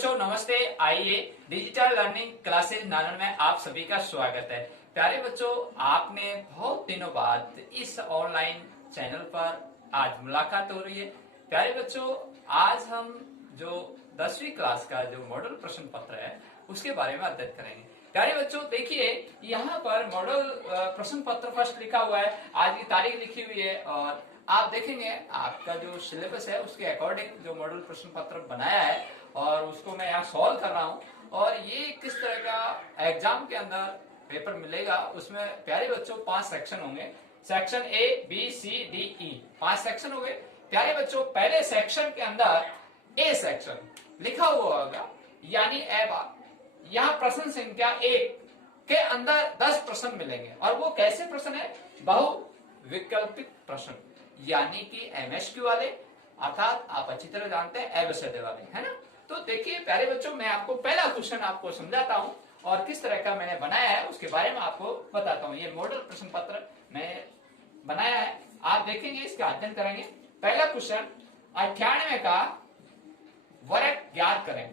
बच्चों नमस्ते। आइए डिजिटल लर्निंग क्लासेज नानन में आप सभी का स्वागत है। प्यारे बच्चों, आपने बहुत दिनों बाद इस ऑनलाइन चैनल पर आज मुलाकात हो रही है। प्यारे बच्चों, आज हम जो 10वीं क्लास का जो मॉडल प्रश्न पत्र है उसके बारे में अध्ययन करेंगे। प्यारे बच्चों देखिए, यहाँ पर मॉडल प्रश्न पत्र फर्स्ट लिखा हुआ है, आज की तारीख लिखी हुई है और आप देखेंगे आपका जो सिलेबस है उसके अकॉर्डिंग जो मॉडल प्रश्न पत्र बनाया है और उसको मैं यहाँ सॉल्व कर रहा हूँ। और ये किस तरह का एग्जाम के अंदर पेपर मिलेगा, उसमें प्यारे बच्चों 5 सेक्शन होंगे। Section A B C D E 5 section होंगे। प्यारे बच्चों पहले सेक्शन के अंदर ए सेक्शन लिखा हुआ होगा यानी ए बार, यहाँ प्रश्न संख्या 1 के अंदर 10 प्रश्न मिलेंगे और वो कैसे प्रश्न है, बहु विकल्पित प्रश्न यानी कि एमएसक्यू वाले, अर्थात आप अच्छी तरह जानते हैं एबीसीडी वाले, है ना। तो देखिए प्यारे बच्चों, मैं आपको पहला क्वेश्चन आपको समझाता हूं और किस तरह का मैंने बनाया है उसके बारे में आपको बताता हूं। ये मॉडल प्रश्न पत्र मैं बनाया है, आप देखेंगे, इसका अध्ययन करेंगे। पहला क्वेश्चन 98 का वर्ग ज्ञात करें।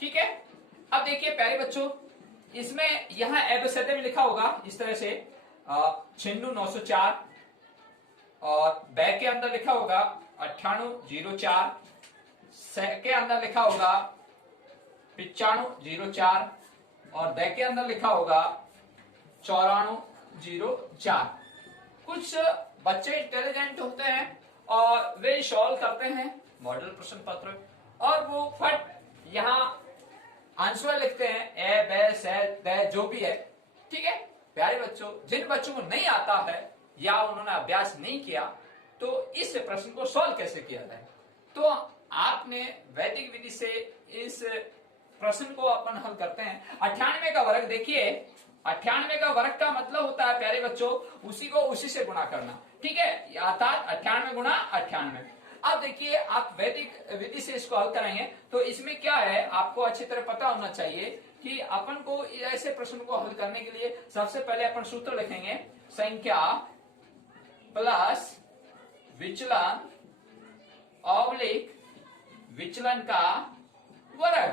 ठीक है, अब देखिए प्यारे बच्चों, इसमें यहां एबीसीडी में लिखा होगा इस तरह से 96,904 और बैक के अंदर लिखा होगा 9804, के अंदर लिखा होगा 9504 और बैक के अंदर लिखा होगा 9404। कुछ बच्चे इंटेलिजेंट होते हैं और वे सॉल्व करते हैं मॉडल प्रश्न पत्र और वो फट यहां आंसर लिखते हैं, ए बे से दे जो भी है। ठीक है प्यारे बच्चों, जिन बच्चों को नहीं आता है या उन्होंने अभ्यास नहीं किया तो इस प्रश्न को सॉल्व कैसे किया जाए, तो आपने वैदिक विधि से इस प्रश्न को अपन हल करते हैं। 98 का वर्ग देखिए, 98 का वर्ग का मतलब होता है प्यारे बच्चों उसी को उसी से गुणा करना। ठीक है, अर्थात 98 गुणा 98। अब देखिए आप वैदिक विधि से इसको हल करेंगे तो इसमें क्या है आपको अच्छी तरह पता होना चाहिए कि अपन को ऐसे प्रश्न को हल करने के लिए सबसे पहले अपन सूत्र लिखेंगे, संख्या प्लस विचलन ऑब्लिक विचलन का वर्ग।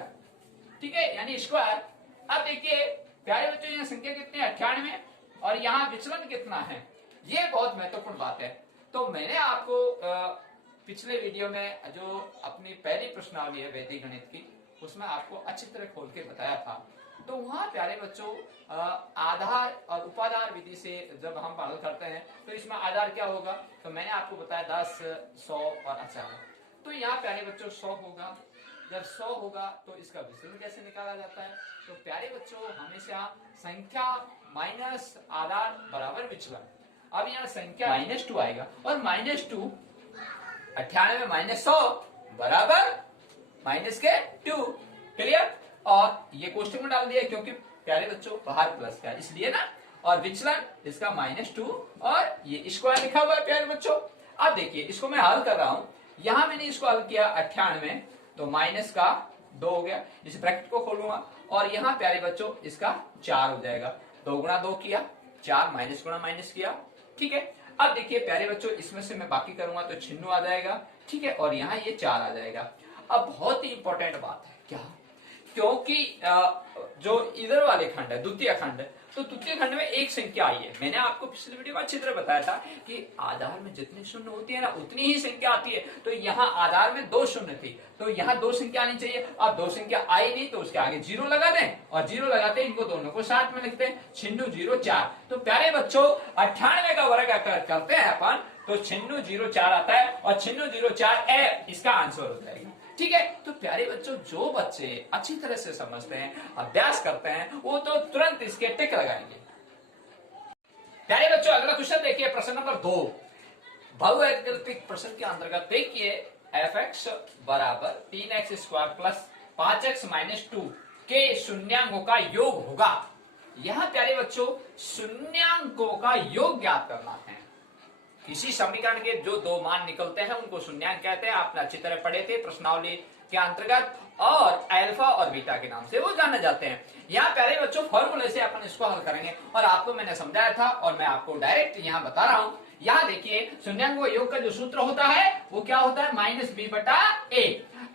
ठीक है, यानी स्क्वायर। अब देखिए प्यारे बच्चों, यहाँ संख्या कितनी है 98 और यहाँ विचलन कितना है, ये बहुत महत्वपूर्ण बात है। तो मैंने आपको पिछले वीडियो में जो अपनी पहली प्रश्नावली है वैदिक गणित की, उसमें आपको अच्छी तरह खोल के बताया था। तो वहां प्यारे बच्चों आधार और उपाधार विधि से जब हम हल करते हैं तो इसमें आधार क्या होगा, तो मैंने आपको बताया 10, 100 और अचार। तो यहाँ प्यारे बच्चों 100 होगा, जब 100 होगा तो इसका विचलन कैसे निकाला जाता है, तो प्यारे बच्चों हमेशा संख्या माइनस आधार बराबर विचलन। अब यहाँ संख्या -2 आएगा और -2 98 में -100 बराबर -2। क्लियर, और ये कोष्टक में डाल दिया क्योंकि प्यारे बच्चों बाहर प्लस का इसलिए ना, और विचलन इसका -2 और ये स्क्वायर लिखा हुआ है प्यारे बच्चों। अब देखिए इसको मैं हल कर रहा हूं, यहां मैंने इसको हल किया 98 तो माइनस का 2 हो गया, इस ब्रैकेट को खोलूंगा और यहाँ प्यारे बच्चों इसका 4 हो जाएगा। 2 गुणा 2 किया 4, माइनस गुणा माइनस किया। ठीक है, अब देखिए प्यारे बच्चों इसमें से मैं बाकी करूंगा तो 96 आ जाएगा। ठीक है, और यहाँ ये 4 आ जाएगा। अब बहुत ही इंपॉर्टेंट बात है क्या, क्योंकि जो इधर वाले खंड है द्वितीय खंड, तो द्वितीय खंड में एक संख्या आई है। मैंने आपको पिछले वीडियो में अच्छी तरह बताया था कि आधार में जितनी शून्य होती है ना उतनी ही संख्या आती है। तो यहाँ आधार में 2 शून्य थी तो यहाँ 2 संख्या आनी चाहिए। अब 2 संख्या आई नहीं तो उसके आगे 0 लगा दें और 0 लगाते इनको दोनों को साथ में लिखते हैं 9604। तो प्यारे बच्चों 98 का वर्ग करते हैं अपन तो 9604 आता है और 9604 इसका आंसर हो जाएगा। ठीक है, तो प्यारे बच्चों जो बच्चे अच्छी तरह से समझते हैं अभ्यास करते हैं वो तो तुरंत इसके टिक लगाएंगे। प्यारे बच्चों अगला क्वेश्चन देखिए, प्रश्न नंबर 2 बहुवैकल्पिक प्रश्न के अंतर्गत देखिए f(x) बराबर 3x² प्लस 5x - 2 के शून्यांकों का योग होगा। यहाँ प्यारे बच्चों शून्यांकों का योग ज्ञात करना है। किसी समीकरण के जो 2 मान निकलते हैं उनको शून्यांक कहते हैं, आपने अच्छी तरह पढ़े थे प्रश्नावली के अंतर्गत, और अल्फा और बीटा के नाम से वो जाने जाते हैं। यहाँ प्यारे बच्चों फॉर्मूले से अपन इसको हल करेंगे और आपको मैंने समझाया था और मैं आपको डायरेक्ट यहाँ बता रहा हूँ। यहाँ देखिए शून्यांकों योग का जो सूत्र होता है वो क्या होता है -b/a।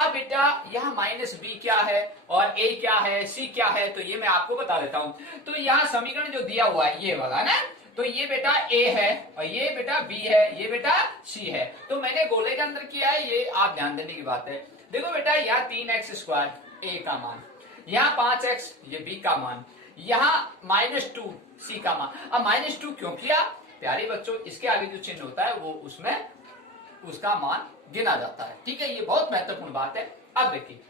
अब बेटा यहाँ माइनस बी क्या है और ए क्या है, सी क्या है, तो ये मैं आपको बता देता हूँ। तो यहाँ समीकरण जो दिया हुआ है ये वाला ना, तो ये बेटा ए है और ये बेटा बी है, ये बेटा सी है। तो मैंने गोले के अंदर किया है, ये आप ध्यान देने की बात है। देखो बेटा यहाँ 3x² ए का मान, यहाँ 5x ये बी का मान, यहाँ -2 सी का मान। अब -2 क्यों किया प्यारे बच्चों, इसके आगे जो चिन्ह होता है वो उसमें उसका मान गिना जाता है। ठीक है, ये बहुत महत्वपूर्ण बात है। अब देखिए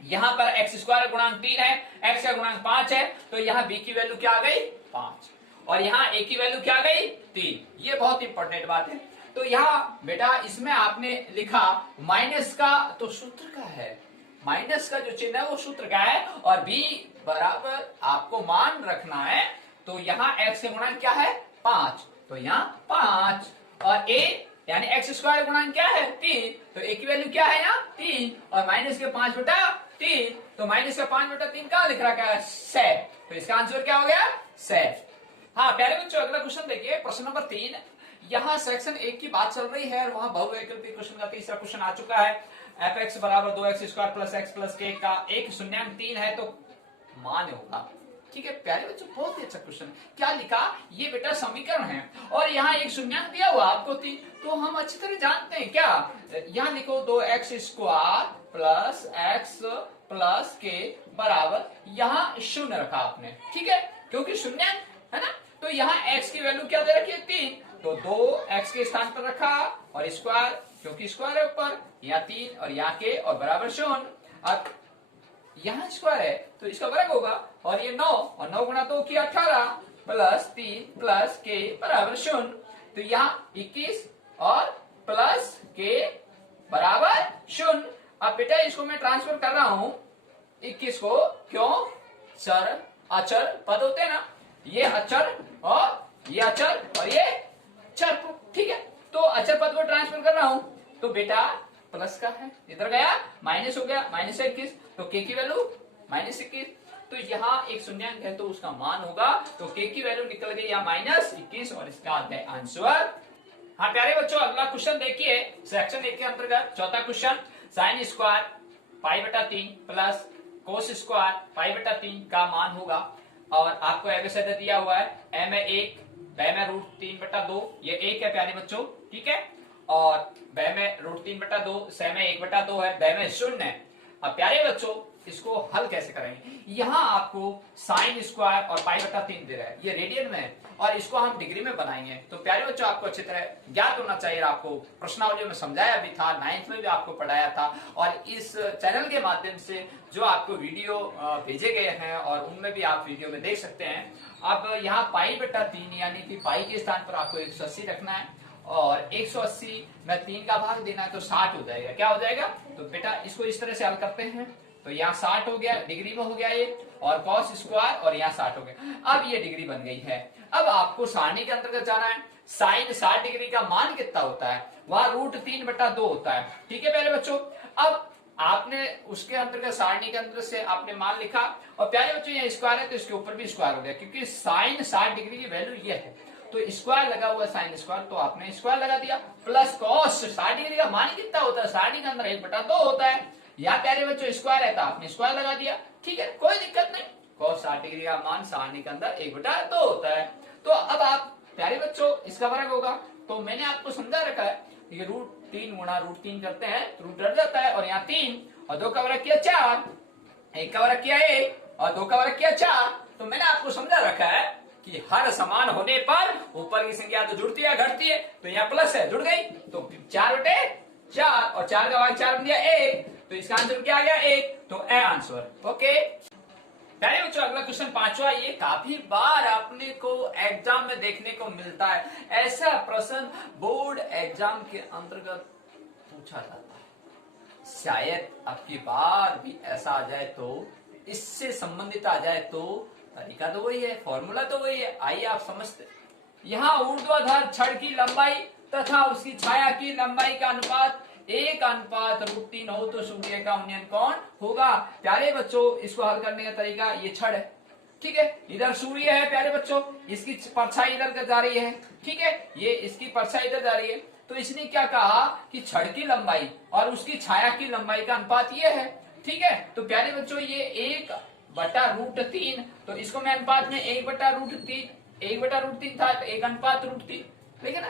यहाँ पर x² गुणांक 3 है, x का गुणांक 5 है, तो यहाँ b की वैल्यू क्या आ गई 5 और यहाँ a की वैल्यू क्या आ गई 3। ये बहुत इंपॉर्टेंट बात है। तो यहाँ बेटा इसमें आपने लिखा माइनस का तो सूत्र का है, माइनस का जो चिन्ह है वो सूत्र का है और b बराबर आपको मान रखना है। तो यहाँ x का गुणांक क्या है 5, तो यहाँ 5 और a यानी x² गुणांक क्या है 3, तो a की वैल्यू क्या है यहाँ 3 और माइनस के 5/3, तो माइनस का 5/3 कहाँ लिख रखा है 6, तो इसका आंसर क्या हो गया 6। हाँ प्यारे बच्चों अगला क्वेश्चन देखिए, प्रश्न नंबर 3। यहाँ सेक्शन 1 की बात चल रही है और वहां बहुवैकल्पिक क्वेश्चन का तीसरा क्वेश्चन आ चुका है। f(x) = 2x² + x + k का एक शून्यांक 3 है तो मान होगा। ठीक है प्यारे बच्चों, बहुत ही अच्छा क्वेश्चन। क्या लिखा, ये बेटा समीकरण है और यहाँ एक शून्यांक दिया हुआ आपको 3, तो हम अच्छी तरह जानते हैं क्या, यहाँ लिखो 2x² + x + k बराबर यहाँ 0 रखा आपने। ठीक है, क्योंकि शून्यांक है ना, तो यहाँ x की वैल्यू क्या दे रखी है 3, तो 2x के स्थान पर रखा और स्क्वायर, क्योंकि स्क्वायर है ऊपर, यहाँ 3 और यहाँ k और बराबर 0। अब यहाँ स्क्वायर है तो इसका वर्ग होगा और ये 9 और 9 गुणा 2 की 18 + 3 + k बराबर 0, तो यहाँ 21 और प्लस k बराबर 0। अब बेटा इसको मैं ट्रांसफर कर रहा हूं 21 को, क्यों चर अचर पद होते हैं ना, ये अचर और ये अचर और ये चर। ठीक है, तो अचर पद को ट्रांसफर कर रहा हूं तो बेटा प्लस का है, इधर गया माइनस हो गया, -21, तो k की वैल्यू -21, तो यहाँ एक शून्यांक है तो उसका मान होगा, तो k की वैल्यू निकल गई यहाँ -21 और इसका है आंसर। हाँ प्यारे बच्चों अगला क्वेश्चन देखिए, सेक्शन 1 के अंतर्गत चौथा क्वेश्चन, sin² π/3 + cos² π/3 का मान होगा और आपको एबीसीडी दिया हुआ है, a में 1, b में √3/2, ये 1 है प्यारे बच्चों। ठीक है, और b में √3/2, c में 1/2 है, b में 0 है। अब प्यारे बच्चों इसको हल कैसे करेंगे, यहाँ आपको sin² और π/3 दे रहा है, ये रेडियन में है और इसको हम डिग्री में बनाएंगे। तो प्यारे बच्चों आपको अच्छी तरह ज्ञात होना चाहिए, आपको प्रश्नावली में समझाया भी था, 9th में भी आपको पढ़ाया था और इस चैनल के माध्यम से जो आपको वीडियो भेजे गए हैं और उनमें भी आप वीडियो में देख सकते हैं। अब यहाँ π/3 यानी कि पाई के स्थान पर आपको 180 रखना है और 180 में 3 का भाग देना है तो 60 हो जाएगा। क्या हो जाएगा, तो बेटा इसको इस तरह से हल करते हैं, तो यहाँ 60 हो गया, डिग्री में हो गया ये, और cos² और यहाँ 60 हो गया। अब ये डिग्री बन गई है। अब आपको सारणी के अंतर्गत जाना है, साइन 60 डिग्री का मान कितना होता है, वहां √3/2 होता है। ठीक है प्यारे बच्चों, अब आपने उसके अंतर्गत सारणी के अंदर से आपने मान लिखा और प्यारे बच्चों यहाँ स्क्वायर है तो इसके ऊपर भी स्क्वायर हो गया, क्योंकि साइन 60 डिग्री की वैल्यू ये है तो स्क्वायर लगा हुआ sin² तो आपने स्क्वायर लगा दिया, प्लस cos 60 डिग्री का मान कितना होता है, सारणी के अंदर 1/2 होता है, यहाँ प्यारे बच्चों स्क्वायर है तो आपने स्क्वायर लगा दिया। ठीक है, कोई दिक्कत नहीं, cos 60 डिग्री का मान सारणी के अंदर 1/2 होता है। तो अब आप प्यारे बच्चों इसका वर्ग होगा, तो मैंने आपको समझा रखा है, ये √3 गुणा √3 करते हैं तो रूट हट जाता है और यहाँ 3 और 2 का वर्ग किया 4, 1 का वर्ग किया 1 और 2 का वर्ग किया 4। तो मैंने आपको समझा रखा है कि हर समान होने पर ऊपर की संख्या तो जुड़ती है घटती है, तो यहाँ प्लस है जुड़ गई, तो 4/4 और 4 का भाग 4 बन गया 1, तो इसका आंसर क्या आ गया 1, तो ए आंसर। ओके प्यारे बच्चों अगला क्वेश्चन 5वां, ये काफी बार अपने को एग्जाम में देखने को मिलता है, ऐसा प्रश्न बोर्ड एग्जाम के अंतर्गत पूछा जाता है, शायद अब की बार भी ऐसा आ जाए तो, इससे संबंधित आ जाए तो, तरीका तो वही है, फॉर्मूला तो वही है, आइए आप समझते। यहाँ ऊर्ध्वाधर छड़ की लंबाई तथा उसकी छाया की लंबाई का अनुपात 1:√3 हो तो सूर्य का उन्नयन कौन होगा। प्यारे बच्चों इसको हल करने का तरीका, ये छड़ है, ठीक है, इधर सूर्य है प्यारे बच्चों, इसकी परछाई इधर जा रही है, ठीक है, ये इसकी परछाई इधर जा रही है, तो इसने क्या कहा कि छड़ की लंबाई और उसकी छाया की लंबाई का अनुपात ये है। ठीक है, तो प्यारे बच्चों ये 1/√3, तो इसको मैं अनुपात में 1/√3 था, तो 1/√3, लेकिन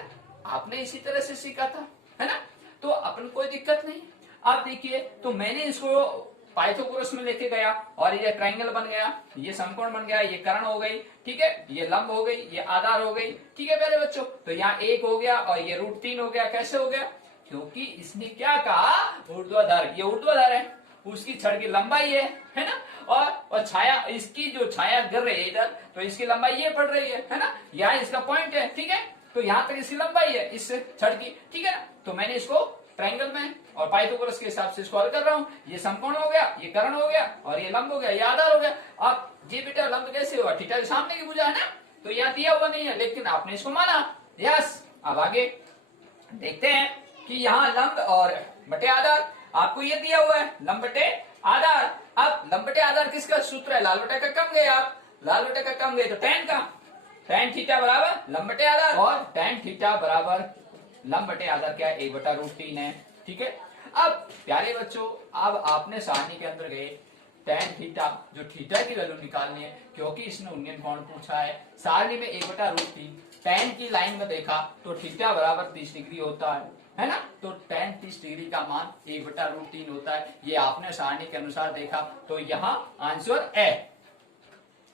आपने इसी तरह से सीखा था, है ना, तो अपन कोई दिक्कत नहीं। आप देखिए, तो मैंने इसको पाइथागोरस में लेके गया और ये ट्रायंगल बन गया, ये समकोण बन गया, ये कर्ण हो गई, ठीक है, ये लंब हो गई, ये आधार हो गई। ठीक है प्यारे बच्चों, तो यहाँ 1 हो गया और ये √3 हो गया। कैसे हो गया? क्योंकि इसने क्या कहा, ऊर्ध्वाधर, ये ऊर्ध्वाधर है, उसकी छड़ की लंबाई है ना, और छाया, इसकी जो छाया गिर रही है इधर, तो इसकी लंबाई ये पड़ रही है ना, यहाँ इसका पॉइंट है। ठीक है, तो यहाँ तक इसकी लंबाई है इस छड़ की। ठीक है ना, तो मैंने इसको ट्रायंगल में और पाइथागोरस के हिसाब से इसको हल कर रहा हूँ। ये समकोण हो गया, ये कर्ण हो गया और ये लंब हो गया, ये आधार हो गया। अब जी बेटा लंब कैसे हुआ? थीटा के सामने की भुजा है ना, तो यहाँ दिया हुआ नहीं है, लेकिन आपने इसको माना। यस, अब आगे देखते हैं कि यहाँ लंब और बटे आधार, आपको ये दिया हुआ है लंब बटे आधार। अब लंब बटे आधार किसका सूत्र है? लाल बटे का कम गए, आप लाल बटे का कम गए तो tan का, tan थीटा बराबर लंब बटे आधार, और tan थीटा बराबर लंब बटे आधार क्या है? 1/√3 है। ठीक है, अब प्यारे बच्चों, अब आपने सारणी के अंदर गए, tan थीटा, जो थीटा की वैल्यू निकालनी है, क्योंकि इसने उन्नयन कोण पूछा है। सारणी में 1/√3, tan की लाइन में देखा तो थीटा बराबर 30 डिग्री होता है ना, तो tan 30 डिग्री का मान 1/√3 होता है। ये आपने सारणी के अनुसार देखा, तो यहाँ आंसर है।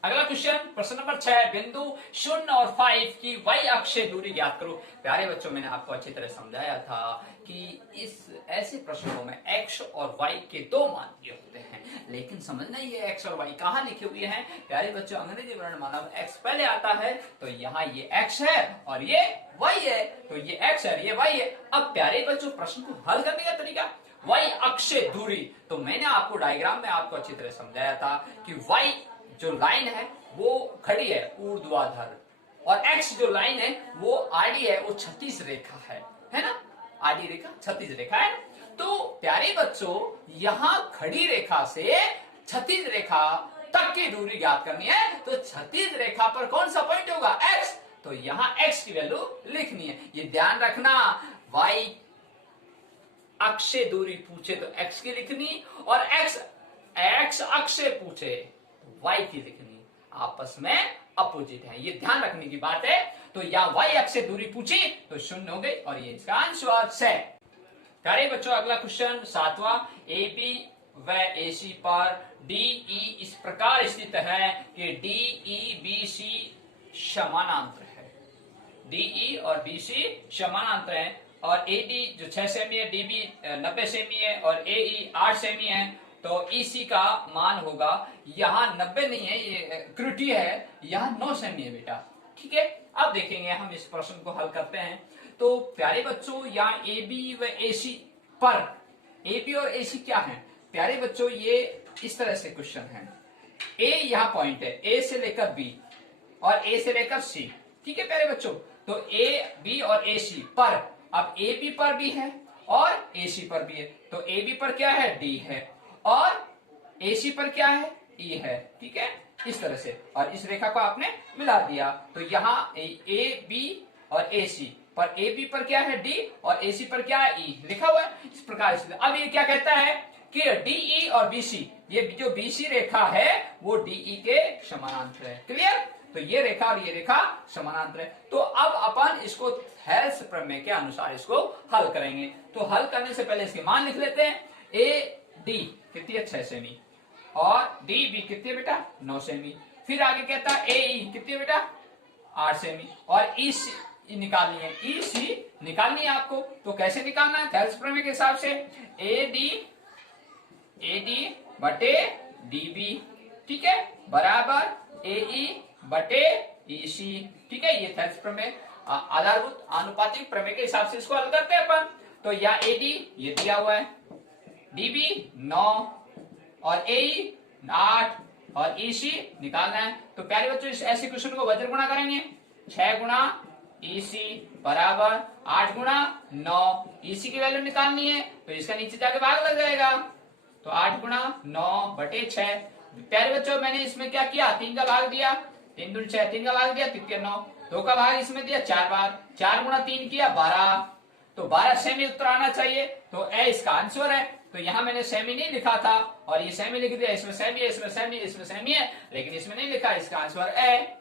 अगला क्वेश्चन, प्रश्न नंबर 6, बिंदु 0 और 5 की y अक्ष से दूरी ज्ञात करो। प्यारे बच्चों, मैंने आपको अच्छी तरह समझाया था कि इस ऐसे प्रश्नों में x और y के 2 मान दिए होते हैं, लेकिन समझना ये x और y कहाँ लिखे हुए हैं। प्यारे बच्चों, अंग्रेजी वर्णमाला में x पहले आता है, तो यहाँ ये x है और ये y है, तो ये x है और ये y है। अब प्यारे बच्चों, प्रश्न को हल करने का तरीका, y अक्ष से दूरी, तो मैंने आपको डायग्राम में आपको अच्छी तरह समझाया था कि y जो लाइन है वो खड़ी है ऊर्ध्वाधर, और x जो लाइन है वो आडी है, वो क्षैतिज रेखा है ना, आडी रेखा क्षैतिज रेखा है। तो प्यारे बच्चों, यहाँ खड़ी रेखा से क्षैतिज रेखा तक की दूरी ज्ञात करनी है, तो क्षैतिज रेखा पर कौन सा पॉइंट होगा? x, तो यहाँ x की वैल्यू लिखनी है। ये ध्यान रखना, y अक्ष से दूरी पूछे तो x की लिखनी, और x अक्ष से पूछे y की लिखनी, आपस में अपोजिट है, ये ध्यान रखने की बात है। तो यहाँ y अक्ष से दूरी पूछी तो 0 हो गई, और ये इसका आंसर है। प्यारे बच्चों, अगला क्वेश्चन 7वां, AB व AC पर DE इस प्रकार स्थित है कि DE BC समानांतर है। DE और BC समानांतर है, और AD जो 6 सेमी है, DB 90 सेमी है, और AE 8 सेमी है, तो EC का मान होगा, यहाँ 90 नहीं है, ये त्रुटि है, यहाँ 9 सेमी है बेटा। ठीक है, अब देखेंगे हम इस प्रश्न को हल करते हैं। तो प्यारे बच्चों, यहाँ AB व AC पर, AB और AC क्या है? प्यारे बच्चों, ये इस तरह से क्वेश्चन है, A यहाँ पॉइंट है, A से लेकर B और A से लेकर C। ठीक है प्यारे बच्चों, तो A B और AC पर, अब AB पर भी है और AC पर भी है, तो AB पर क्या है? D है, और AC पर क्या है? E है। ठीक है, इस तरह से, और इस रेखा को आपने मिला दिया, तो यहाँ AB और AC पर, AB पर क्या है? D, और AC पर क्या है? E लिखा हुआ है इस प्रकार से। अब ये क्या कहता है कि DE और BC, ये जो BC रेखा है वो DE के समानांतर है। क्लियर? तो ये रेखा और ये रेखा समानांतर है। तो अब अपन इसको थेल्स प्रमेय के अनुसार इसको हल करेंगे। तो हल करने से पहले इसके मान लिख लेते हैं। AD कितनी है? 6 सेमी, और DB कितनी है बेटा? 9 सेमी। फिर आगे कहता है AE कितनी है बेटा? 8 सेमी, और EC निकालनी है, EC निकालनी है आपको। तो कैसे निकालना है? थेल्स प्रमेय के हिसाब से, AD बटे DB, ठीक है, बराबर AE बटे EC। ठीक है, ये थेल्स प्रमेय आधारभूत आनुपातिक प्रमेय के हिसाब से इसको हल करते हैं अपन। तो यहाँ AD ये दिया हुआ है, DB 9 और AE 8 और EC निकालना है। तो प्यारे बच्चों, इस ऐसे क्वेश्चन को वज्र गुणा करेंगे, 6 गुणा EC बराबर 8 गुणा 9, EC की वैल्यू निकालनी है, तो इसका नीचे जाके भाग लग जाएगा, तो 8 गुणा 9 बटे 6। प्यारे बच्चों, मैंने इसमें क्या किया? 3 का भाग दिया, 3 दूनी 6, 3 का भाग दिया, 3 9, 2 का भाग इसमें दिया 4 बार, 4 गुणा 3 किया 12, तो 12 सेमी उत्तर आना चाहिए, तो ए इसका आंसर है। तो यहां मैंने सेमी नहीं लिखा था और ये सेमी लिख दिया, इसमें सेमी है, इसमें सेमी, इसमें सेमी है, लेकिन इसमें नहीं लिखा, इसका आंसर ए।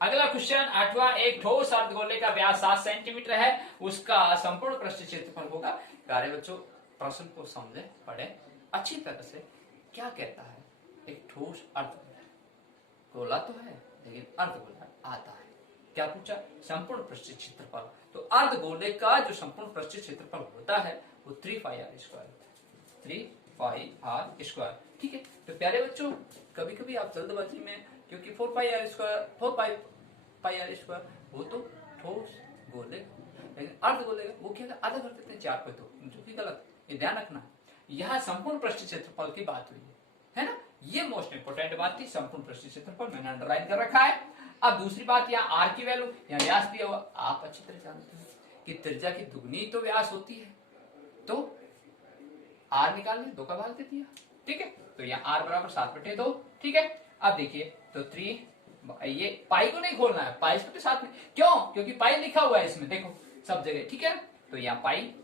अगला क्वेश्चन 8वां, एक ठोस अर्धगोले का व्यास 7 सेंटीमीटर है, उसका संपूर्ण पृष्ठ क्षेत्रफल होगा। प्यारे बच्चों, प्रश्न को समझे, पढ़े अच्छी तरह से। क्या कहता है, एक ठोस अर्धगोला, गोला तो है लेकिन अर्धगोला आता है। क्या पूछा, संपूर्ण पृष्ठ क्षेत्रफल। तो अर्धगोले का जो संपूर्ण पृष्ठ क्षेत्रफल होता है वो 3πr², 3πr²। ठीक है। तो प्यारे बच्चों, कभी कभी आप जल्दबाजी में, क्योंकि 4πr² वो तो ठोस गोले, लेकिन अर्धगोले वो क्या आधा कर देते हैं 4 पे, तो जो कि गलत, ये ध्यान रखना। यहाँ संपूर्ण पृष्ठ क्षेत्रफल की बात हुई है ना, ये मोस्ट इंपोर्टेंट बात थी, संपूर्ण पृष्ठ क्षेत्रफल मैंने अंडरलाइन कर रखा है। अब दूसरी बात, यहाँ आर की वैल्यू, यहाँ व्यास दिया हुआ, आप अच्छी तरह जानते हैं कि त्रिज्या की दुगनी तो व्यास होती है, तो आर निकालने 2 का भाग दे दिया। ठीक है, तो यहाँ आर बराबर 7/2। ठीक है, अब देखिए, तो 3, ये पाई को नहीं खोलना है, पाई के साथ में, क्यों, क्योंकि पाई लिखा हुआ है इसमें, देखो सब जगह। ठीक है, तो यहाँ पाई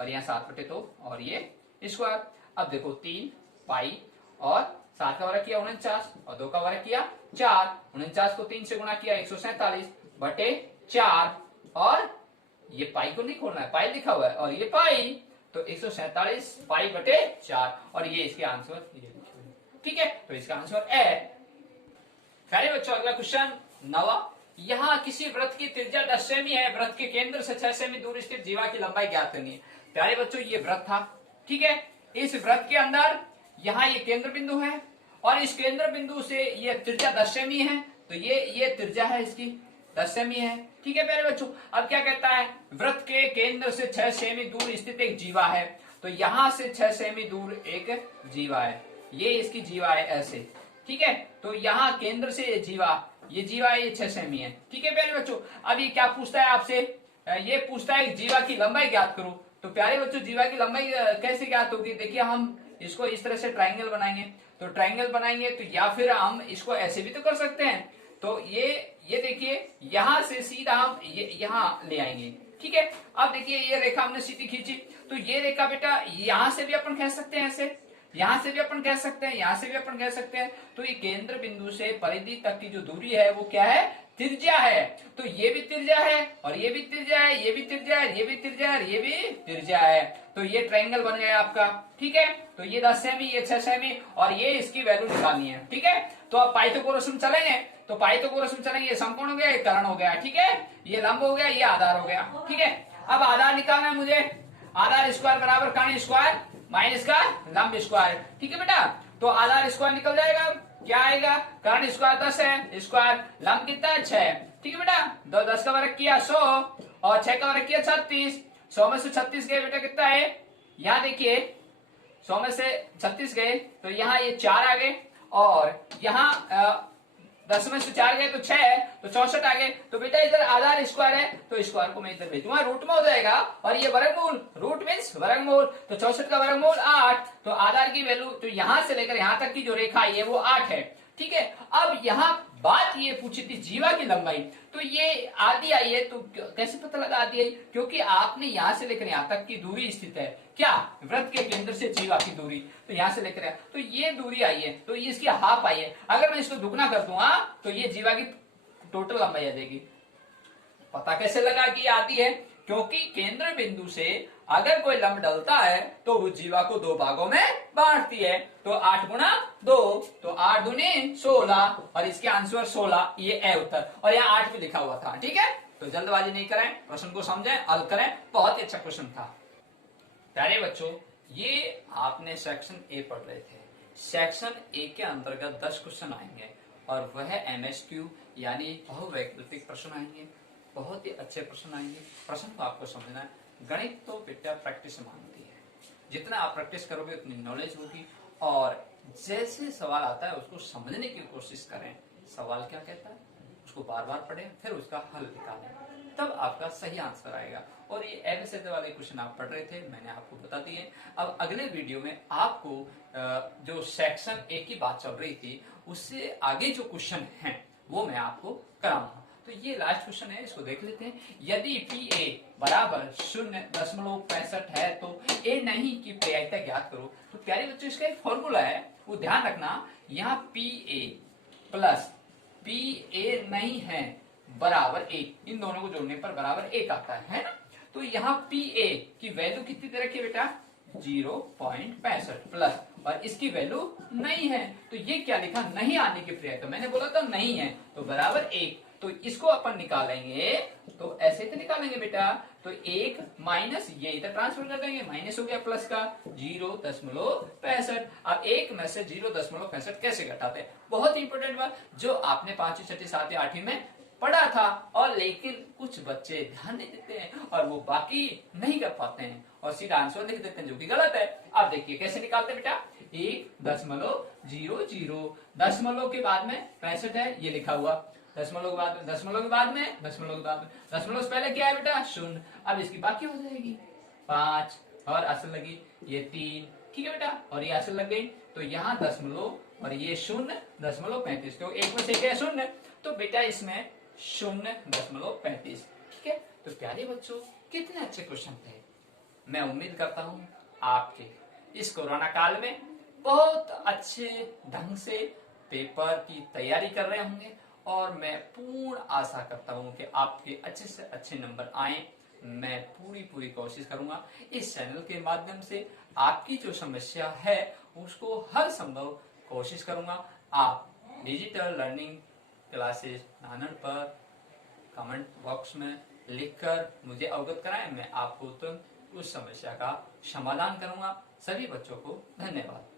और यहाँ 7/2 और ये स्क्वायर। अब देखो 3 पाई और 7 का वर्ग किया 49 और 2 का वर्ग किया 4, 49 को 3 से गुणा किया 147/4 और ये पाई को नहीं खोलना है, पाई लिखा हुआ है और ये पाई, तो 147π/4 और ये इसके आंसर ये। ठीक है, तो इसका आंसर ए। प्यारे बच्चों, अगला क्वेश्चन 9वां, यहाँ किसी वृत्त की त्रिज्या 10 सेमी है, वृत्त के केंद्र से 6 सेमी दूर स्थित जीवा की लंबाई ज्ञात करनी है। प्यारे बच्चों, ये वृत्त था। ठीक है, इस वृत्त के अंदर यहाँ ये केंद्र बिंदु है और इस केंद्र बिंदु से ये त्रिज्या 10 सेमी है, तो ये त्रिज्या है इसकी 10 सेमी है। ठीक है प्यारे बच्चों, अब क्या कहता है, वृत्त के केंद्र से 6 सेमी दूर स्थित एक जीवा है, तो यहां से 6 सेमी दूर एक जीवा है, ये इसकी जीवा है ऐसे। ठीक है, तो यहाँ केंद्र से ये जीवा है, ये 6 सेमी है। ठीक है प्यारे बच्चों, अब ये क्या पूछता है आपसे, ये पूछता है जीवा की लंबाई ज्ञात करो। तो प्यारे बच्चों, जीवा की लंबाई कैसे ज्ञात होगी, देखिए हम इसको इस तरह से ट्राइंगल बनाएंगे, तो ट्राइंगल बनाएंगे तो, या फिर हम इसको ऐसे भी तो कर सकते हैं, तो ये देखिए यहां से सीधा हम यहां ले आएंगे। ठीक है, अब देखिए ये रेखा हमने सीधी खींची, तो ये रेखा बेटा यहां से भी अपन कह सकते हैं ऐसे, यहां से भी अपन कह सकते हैं, यहां से भी अपन कह सकते हैं। तो ये केंद्र बिंदु से परिधि तक की जो दूरी है वो क्या है, त्रिज्या है। तो ये भी त्रिज्या है और ये भी त्रिज्या है, ये भी त्रिज्या है, ये भी त्रिज्या है, ये भी त्रिज्या है, तो ये ट्रायंगल बन गया आपका। ठीक है, तो ये 10 सेमी, ये 6 सेमी और ये इसकी वैल्यू निकालनी है। ठीक है, तो अब पाइथागोरस में चलेंगे, तो पाइथागोरस में चलेंगे, ये समकोण हो गया, ये कर्ण हो गया। ठीक है, ये लंब हो गया, ये आधार हो गया। ठीक है, अब आधार निकालना है मुझे, आधार स्क्वायर बराबर कर्ण स्क्वायर माइनस का लंब स्क्वायर। ठीक है बेटा, तो आधार स्क्वायर निकल जाएगा, क्या आएगा, कर्ण स्क्वायर 10 है, स्क्वायर लंब कितना है 6। ठीक है बेटा, 10 का वर्ग किया 100 और 6 का वर्ग किया 36, 100 में से 36 गए बेटा कितना है, यहाँ देखिए 100 में से 36 गए तो यहाँ ये 4 आ गए और यहाँ 10 में से 4 गए तो 6, तो 64 आ गए। तो बेटा इधर आधार स्क्वायर है तो स्क्वायर को मैं इधर भेजूंगा, रूट में हो जाएगा और ये वर्गमूल, रूट मीन्स वर्गमूल, तो 64 का वर्गमूल 8, तो आधार की वैल्यू तो यहां से लेकर यहां तक की जो रेखा है वो 8 है। ठीक है, अब यहाँ बात ये पूछी थी जीवा की लंबाई, तो ये आधी आई है, तो कैसे पता लगा आधी आई, क्योंकि आपने यहां से लेकर यहां तक की दूरी स्थित है, क्या, वृत्त के केंद्र से जीवा की दूरी, तो यहां से लेकर तो ये दूरी आई है, तो ये इसकी हाफ आई है। अगर मैं इसको दुगना कर दूंगा तो ये जीवा की टोटल लंबाई आ जाएगी। पता कैसे लगा कि आती है, क्योंकि केंद्र बिंदु से अगर कोई लंब डलता है तो वो जीवा को 2 भागों में बांटती है, तो 8 गुणा 2, तो 8 दूनी 16 और इसके आंसर 16, ये है उत्तर, और यहाँ 8 भी लिखा हुआ था। ठीक है, तो जल्दबाजी नहीं करें, प्रश्न को समझें, हल करें, बहुत ही अच्छा क्वेश्चन था। प्यारे बच्चों, ये आपने सेक्शन ए पढ़ रहे थे, सेक्शन ए के अंतर्गत 10 क्वेश्चन आएंगे और वह MSQ यानी बहुवैकल्पिक प्रश्न आएंगे, बहुत ही अच्छे प्रश्न आएंगे। प्रश्न को आपको समझना है, गणित तो बेटा प्रैक्टिस मांगती है, जितना आप प्रैक्टिस करोगे उतनी नॉलेज होगी, और जैसे सवाल आता है उसको समझने की कोशिश करें, सवाल क्या कहता है उसको बार बार पढ़ें, फिर उसका हल निकालें, तब आपका सही आंसर आएगा। और ये एमएसए वाले क्वेश्चन आप पढ़ रहे थे, मैंने आपको बता दिए। अब अगले वीडियो में आपको जो सेक्शन ए की बात चल रही थी उससे आगे जो क्वेश्चन हैं वो मैं आपको कराऊंगा। तो ये लास्ट क्वेश्चन है, इसको देख लेते हैं। यदि पी ए बराबर 0.65 है तो ए नहीं की प्रायिकता ज्ञात करो। तो प्यारे बच्चों इसका एक फॉर्मूला है, वो ध्यान रखना। यहाँ P A plus P A नहीं है बराबर 1, इन दोनों को जोड़ने पर बराबर 1 आता है ना। तो यहाँ पी ए की वैल्यू कितनी दे रखी है बेटा, 0.65 प्लस, और इसकी वैल्यू नहीं है, तो ये क्या लिखा, नहीं आने की प्रायिकता। मैंने बोला था नहीं है तो बराबर 1, तो इसको अपन निकालेंगे तो ऐसे तो निकालेंगे बेटा, तो 1 माइनस ये इधर ट्रांसफर कर देंगे, माइनस हो गया प्लस का 0.65। अब 1 में से 0.65 कैसे घटाते हैं, बहुत इंपॉर्टेंट बात जो आपने 5वीं 6वीं 7वीं 8वीं में पढ़ा था, और लेकिन कुछ बच्चे ध्यान नहीं देते हैं और वो बाकी नहीं कर पाते हैं और सीधा आंसर लिख देते हैं, जो कि गलत है। अब देखिए कैसे निकालते हैं बेटा, 1.00, दशमलव के बाद में 65 है, ये लिखा हुआ, दशमलव के बाद में, दशमलव के बाद में, दशमलव के बाद में, दशमलव से पहले क्या है बेटा, 0। अब इसकी बाकी हो जाएगी 5 और असल लगी ये 3, ठीक है बेटा, और ये असल लग गई, तो यहाँ दशमलव और ये 0.35, तो एक में से क्या 0, तो बेटा इसमें 0.35, ठीक है। तो प्यारे बच्चों कितने अच्छे क्वेश्चन थे। मैं उम्मीद करता हूँ आपके इस कोरोना काल में बहुत अच्छे ढंग से पेपर की तैयारी कर रहे होंगे, और मैं पूर्ण आशा करता हूँ कि आपके अच्छे से अच्छे नंबर आए। मैं पूरी कोशिश करूंगा इस चैनल के माध्यम से आपकी जो समस्या है उसको हर संभव कोशिश करूंगा। आप डिजिटल लर्निंग क्लासेस नानन पर कमेंट बॉक्स में लिखकर मुझे अवगत कराएं, मैं आपको तुरंत उस समस्या का समाधान करूंगा। सभी बच्चों को धन्यवाद।